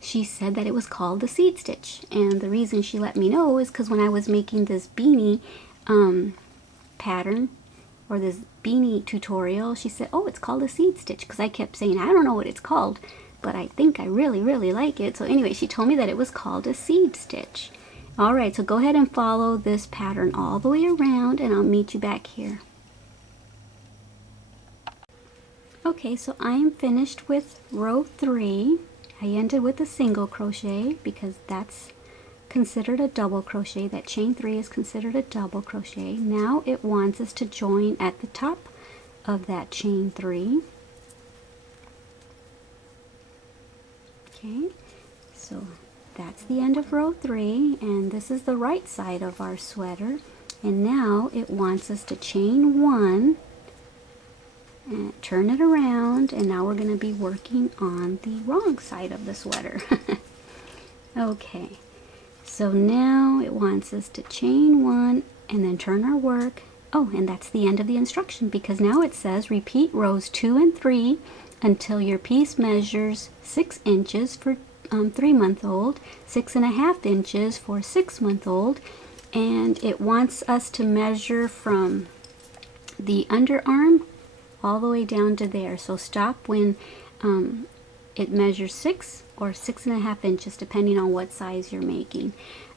she said that it was called the seed stitch, and the reason she let me know is because when I was making this beanie pattern, or this beanie tutorial, she said, oh, it's called a seed stitch, because I kept saying, I don't know what it's called, but I think I really like it. So anyway, she told me that it was called a seed stitch. Alright, so go ahead and follow this pattern all the way around, and I'll meet you back here. Okay, so I am finished with row 3. I ended with a single crochet because that's considered a double crochet. That chain 3 is considered a double crochet. Now it wants us to join at the top of that chain 3. Okay, so that's the end of row 3, and this is the right side of our sweater. And now it wants us to chain 1 and turn it around, and now we're going to be working on the wrong side of the sweater. Okay, so now it wants us to chain 1 and then turn our work. Oh, and that's the end of the instruction, because now it says repeat rows 2 and 3 until your piece measures 6 inches for 3-month-old, 6.5 inches for 6-month-old, and it wants us to measure from the underarm all the way down to there. So stop when it measures 6 or 6.5 inches, depending on what size you're making.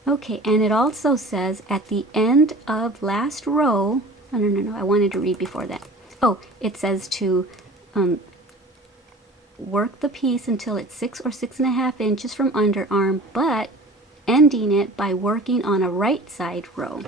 Okay, and it also says at the end of last row, oh, no, I wanted to read before that. Oh, it says to work the piece until it's 6 or 6.5 inches from underarm, but ending it by working on a right side row.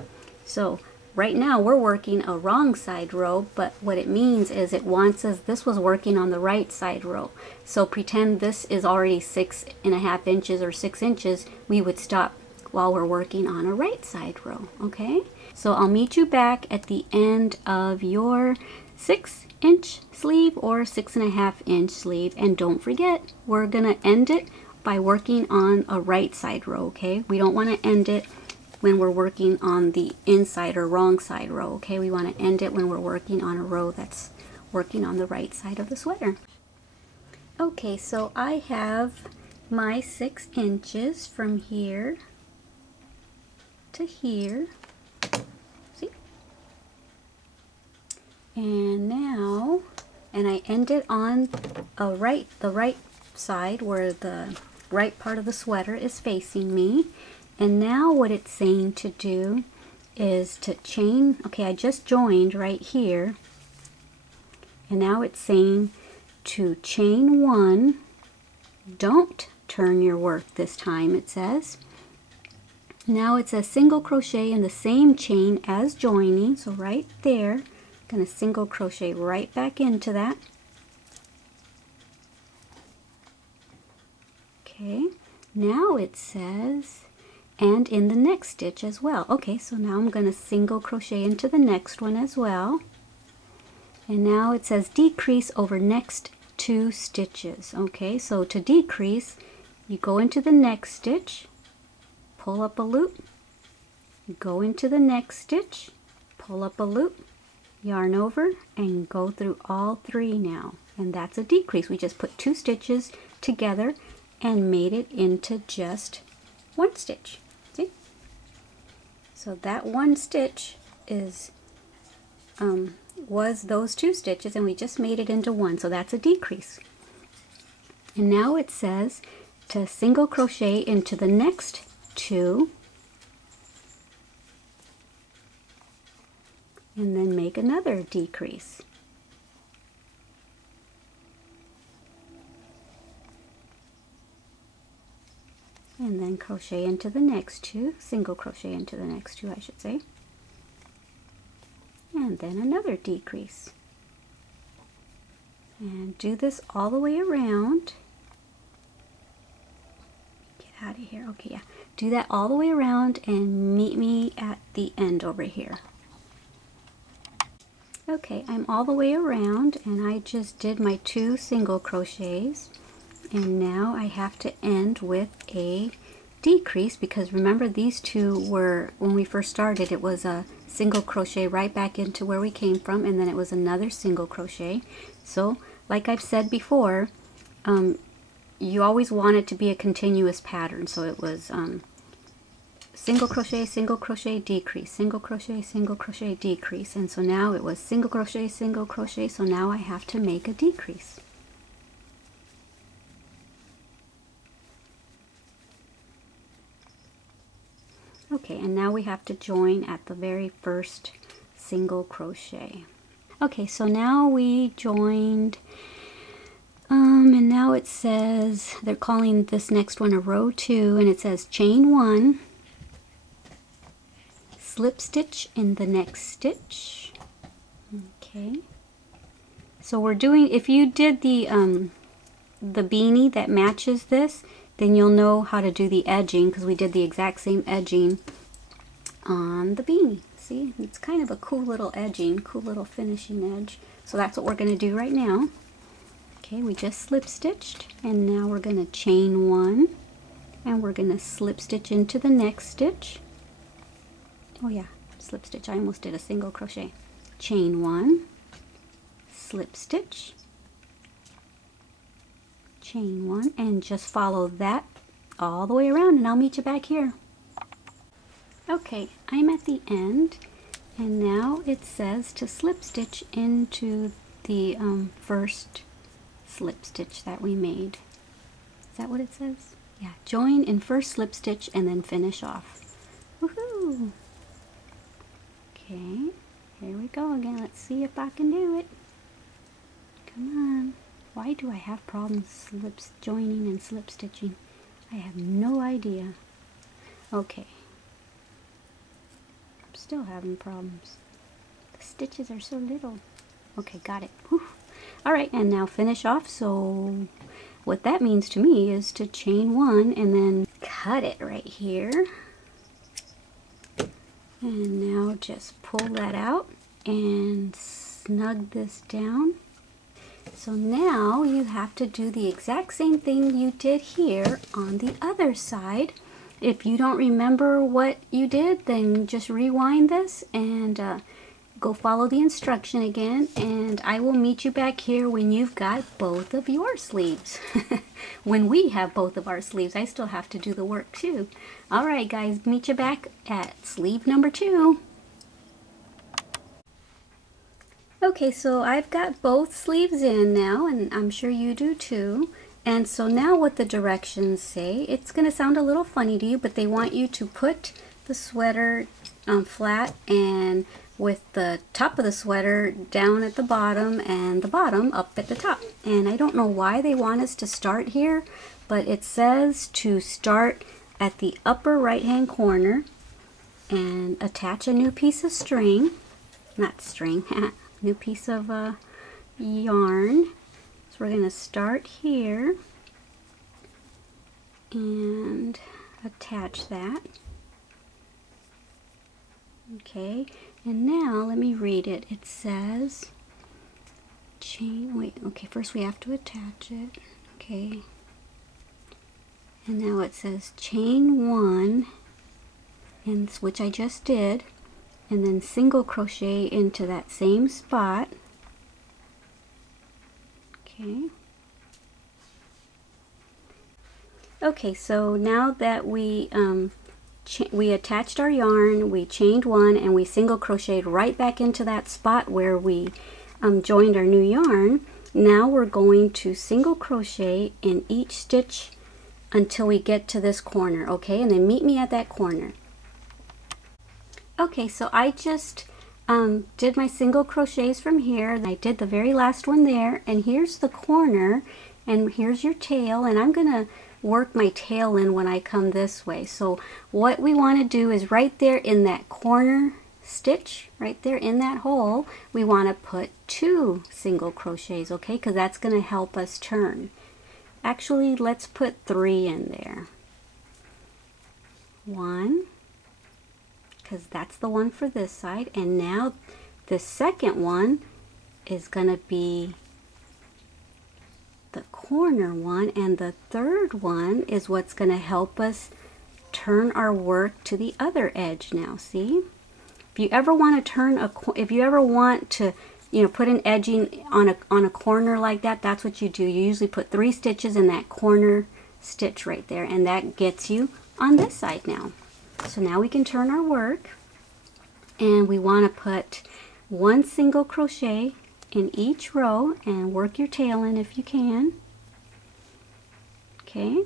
So right now we're working a wrong side row, but what it means is it wants us, this was working on the right side row. So pretend this is already 6.5 inches or 6 inches, we would stop while we're working on a right side row, okay? So I'll meet you back at the end of your 6-inch sleeve or 6.5-inch sleeve, and don't forget, we're gonna end it by working on a right side row, okay? We don't want to end it when we're working on the inside or wrong side row, okay? We want to end it when we're working on a row that's working on the right side of the sweater. Okay, so I have my 6 inches from here to here. See? And now, and I end it on the right side where the right part of the sweater is facing me. And now what it's saying to do is to chain, okay, I just joined right here, and now it's saying to chain 1, don't turn your work this time, it says. Now it says single crochet in the same chain as joining, so right there, gonna single crochet right back into that. Okay, now it says, and in the next stitch as well. Okay, so now I'm going to single crochet into the next one as well. And now it says decrease over next 2 stitches. Okay, so to decrease, you go into the next stitch, pull up a loop, go into the next stitch, pull up a loop, yarn over, and go through all 3 now. And that's a decrease. We just put 2 stitches together and made it into just 1 stitch. See? So that 1 stitch is was those 2 stitches, and we just made it into 1, so that's a decrease. And now it says to single crochet into the next 2 and then make another decrease. And then crochet into the next 2, single crochet into the next 2, I should say. And then another decrease. And do this all the way around. Get out of here. Okay, yeah. Do that all the way around and meet me at the end over here. Okay, I'm all the way around and I just did my 2 single crochets. And now I have to end with a decrease, because remember these 2 were, when we first started, it was a single crochet right back into where we came from, and then it was another single crochet. So like I've said before, you always want it to be a continuous pattern. So it was single crochet, decrease, single crochet, decrease. And so now it was single crochet, so now I have to make a decrease. Okay, and now we have to join at the very first single crochet. Okay, so now we joined, and now it says, they're calling this next one a row 2, and it says chain 1, slip stitch in the next stitch. Okay, so we're doing, if you did the beanie that matches this, then you'll know how to do the edging, because we did the exact same edging on the beanie. See, it's kind of a cool little edging, cool little finishing edge. So that's what we're going to do right now. Okay, we just slip stitched, and now we're going to chain 1, and we're going to slip stitch into the next stitch. Oh yeah, slip stitch, I almost did a single crochet. Chain 1, slip stitch, chain 1, and just follow that all the way around, and I'll meet you back here. Okay, I'm at the end, and now it says to slip stitch into the first slip stitch that we made. Is that what it says? Yeah, join in first slip stitch and then finish off. Woohoo! Okay, here we go again. Let's see if I can do it. Come on. Why do I have problems joining and slip stitching? I have no idea. Okay. I'm still having problems. The stitches are so little. Okay, got it. Whew. All right, and now finish off. So what that means to me is to chain 1 and then cut it right here. And now just pull that out and snug this down. So now you have to do the exact same thing you did here on the other side. If you don't remember what you did, then just rewind this and go follow the instruction again, and I will meet you back here when you've got both of your sleeves. When we have both of our sleeves, I still have to do the work too. Alright guys, meet you back at sleeve number 2. Okay, so I've got both sleeves in now, and I'm sure you do too. And so now what the directions say, it's going to sound a little funny to you, but they want you to put the sweater flat and with the top of the sweater down at the bottom and the bottom up at the top. And I don't know why they want us to start here, but it says to start at the upper right hand corner and attach a new piece of string, not string, new piece of yarn. So we're going to start here and attach that. Okay, and now let me read it. It says chain, wait, okay, first we have to attach it. Okay, and now it says chain 1, and which I just did, and then single crochet into that same spot. Okay. Okay, so now that we attached our yarn, we chained 1, and we single crocheted right back into that spot where we joined our new yarn. Now we're going to single crochet in each stitch until we get to this corner, okay? And then meet me at that corner. Okay, so I just did my single crochets from here. I did the very last one there, and here's the corner, and here's your tail, and I'm gonna work my tail in when I come this way. So what we want to do is right there in that corner stitch, right there in that hole, we want to put 2 single crochets, okay? Because that's going to help us turn. Actually, let's put 3 in there. 1, because that's the one for this side, and now the second one is going to be the corner one, and the third one is what's going to help us turn our work to the other edge now. See, if you ever want to turn if you ever want to, you know, put an edging on a corner like that, that's what you do. You usually put 3 stitches in that corner stitch right there, and that gets you on this side now. So now we can turn our work, and we want to put 1 single crochet in each row and work your tail in if you can. Okay,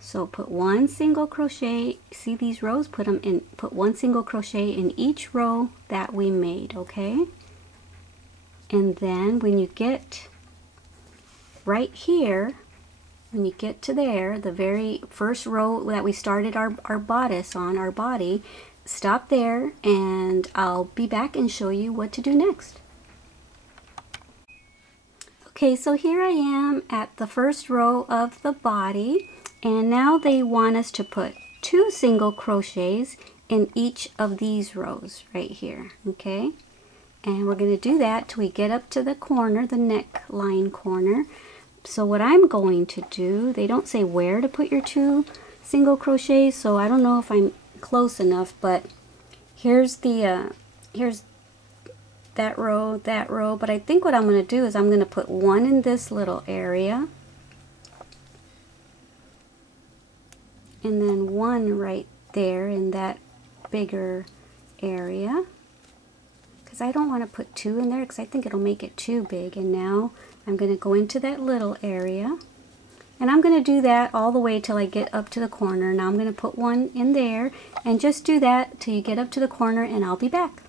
so put 1 single crochet, see these rows, put 1 single crochet in each row that we made, okay? And then when you get right here, when you get to there, the very first row that we started our bodice on, our body, stop there, and I'll be back and show you what to do next. Okay, so here I am at the first row of the body, and now they want us to put 2 single crochets in each of these rows right here, okay? And we're going to do that till we get up to the corner, the neckline corner. So what I'm going to do, they don't say where to put your 2 single crochets, so I don't know if I'm close enough, but here's the here's that row, but I think what I'm going to do is I'm going to put 1 in this little area, and then 1 right there in that bigger area, because I don't want to put 2 in there because I think it'll make it too big. And now I'm going to go into that little area, and I'm going to do that all the way till I get up to the corner. Now I'm going to put 1 in there, and just do that till you get up to the corner, and I'll be back.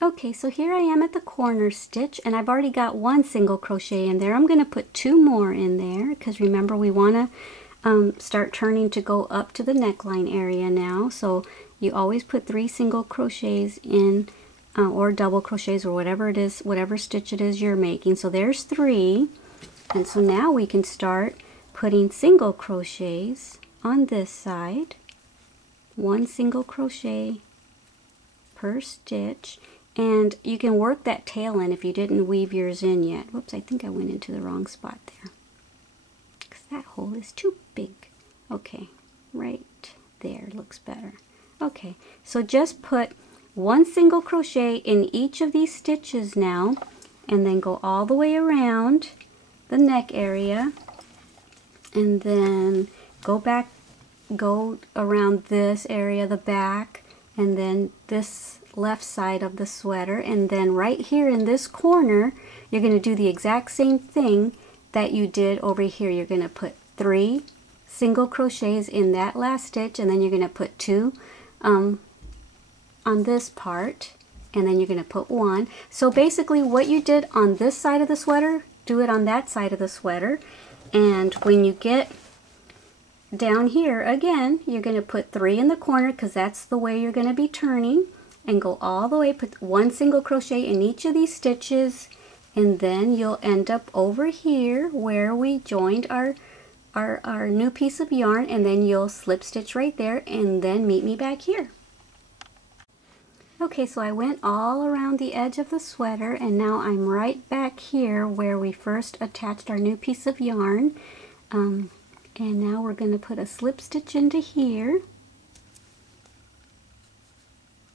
Okay, so here I am at the corner stitch, and I've already got 1 single crochet in there. I'm going to put 2 more in there, because remember we want to start turning to go up to the neckline area now. So you always put 3 single crochets in, or double crochets, or whatever it is, whatever stitch it is you're making. So there's 3, and so now we can start putting single crochets on this side. 1 single crochet per stitch. And you can work that tail in if you didn't weave yours in yet. Whoops, I think I went into the wrong spot there, because that hole is too big. Okay, right there looks better. Okay, so just put 1 single crochet in each of these stitches now, and then go all the way around the neck area, and then go back, go around this area, the back, and then this left side of the sweater, and then right here in this corner you're going to do the exact same thing that you did over here. You're going to put 3 single crochets in that last stitch, and then you're going to put 2 on this part, and then you're going to put 1. So basically what you did on this side of the sweater, do it on that side of the sweater. And when you get down here again, you're going to put 3 in the corner, because that's the way you're going to be turning, and go all the way, put 1 single crochet in each of these stitches, and then you'll end up over here where we joined our new piece of yarn, and then you'll slip stitch right there, and then meet me back here. Okay, so I went all around the edge of the sweater, and now I'm right back here where we first attached our new piece of yarn, and now we're going to put a slip stitch into here.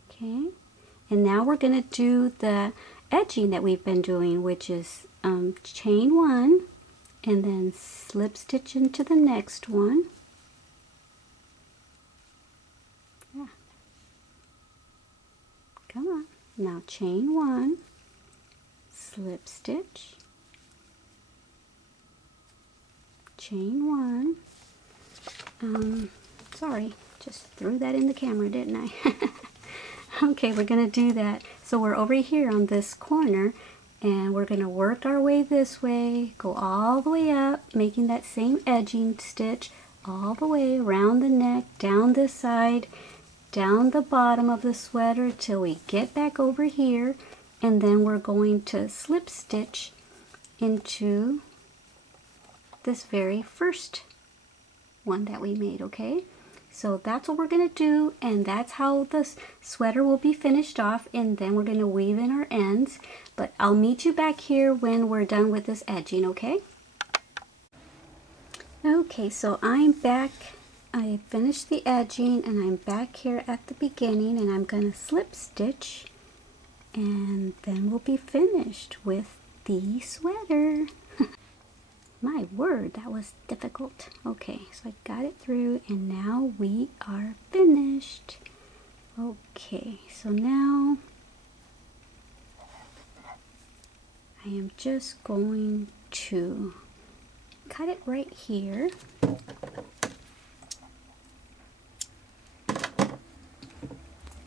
Okay, and now we're going to do the edging that we've been doing, which is chain 1 and then slip stitch into the next one. Yeah. Come on. Now chain 1, slip stitch, chain 1. Sorry, just threw that in the camera, didn't I? Okay, we're going to do that. So we're over here on this corner, and we're going to work our way this way, go all the way up, making that same edging stitch all the way around the neck, down this side, down the bottom of the sweater till we get back over here, and then we're going to slip stitch into this very first one that we made, okay? So that's what we're going to do, and that's how the sweater will be finished off, and then we're going to weave in our ends. But I'll meet you back here when we're done with this edging, okay? Okay, so I'm back. I finished the edging, and I'm back here at the beginning, and I'm going to slip stitch, and then we'll be finished with the sweater. My word, that was difficult. Okay, so I got it through, and now we are finished. Okay, so now I am just going to cut it right here.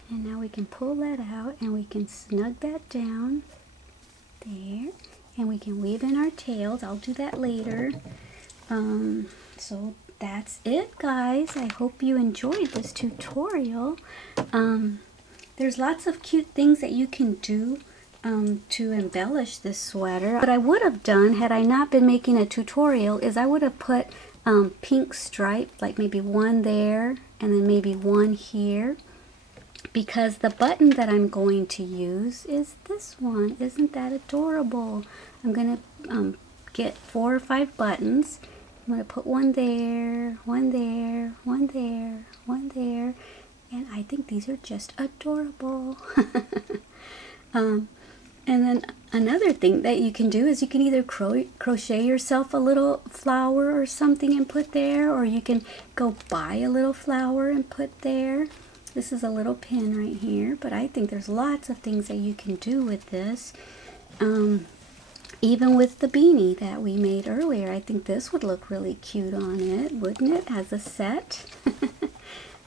And now we can pull that out, and we can snug that down there. And we can weave in our tails. I'll do that later. So that's it, guys. I hope you enjoyed this tutorial. There's lots of cute things that you can do to embellish this sweater. What I would have done had I not been making a tutorial is I would have put pink stripe, like maybe one there and then maybe one here. Because the button that I'm going to use is this one. Isn't that adorable? I'm going to get 4 or 5 buttons. I'm going to put one there, one there, one there, one there. And I think these are just adorable. And then another thing that you can do is you can either crochet yourself a little flower or something and put there, or you can go buy a little flower and put there. This is a little pin right here, but I think there's lots of things that you can do with this. Even with the beanie that we made earlier, I think this would look really cute on it, wouldn't it, as a set?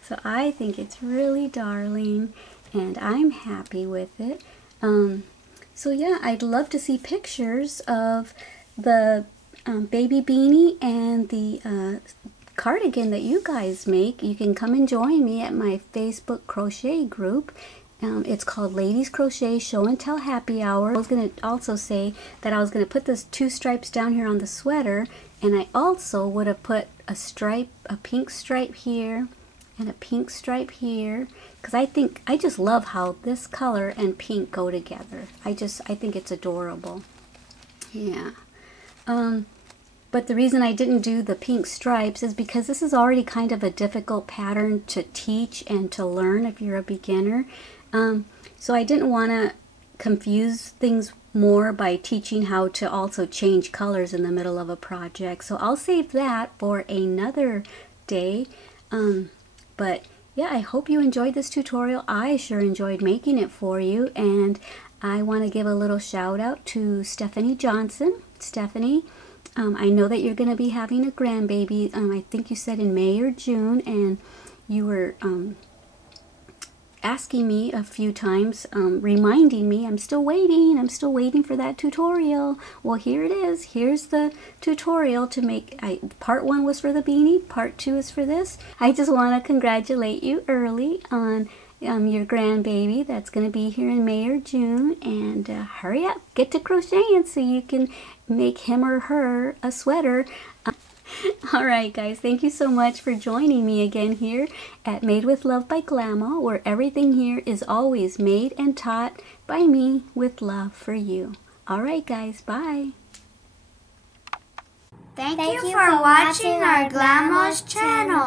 So I think it's really darling, and I'm happy with it. So yeah, I'd love to see pictures of the baby beanie and the cardigan that you guys make. You can come and join me at my Facebook crochet group. It's called Ladies Crochet Show and Tell Happy Hour. I was going to also say that I was going to put those 2 stripes down here on the sweater, and I also would have put a stripe, a pink stripe here and a pink stripe here, because I just love how this color and pink go together. I think it's adorable. Yeah. But the reason I didn't do the pink stripes is because this is already kind of a difficult pattern to teach and to learn if you're a beginner. So I didn't want to confuse things more by teaching how to also change colors in the middle of a project. So I'll save that for another day. But yeah, I hope you enjoyed this tutorial. I sure enjoyed making it for you. And I want to give a little shout out to Stephanie Johnson. Stephanie, I know that you're going to be having a grandbaby, I think you said in May or June, and you were asking me a few times, reminding me, I'm still waiting for that tutorial. Well, here it is. Here's the tutorial to make. Part 1 was for the beanie, part 2 is for this. I just want to congratulate you early on your grandbaby that's going to be here in May or June, and hurry up, get to crocheting so you can make him or her a sweater. Alright guys, thank you so much for joining me again here at Made with Love by Glama, where everything here is always made and taught by me with love for you. Alright guys, bye! Thank you for watching our Glama's channel.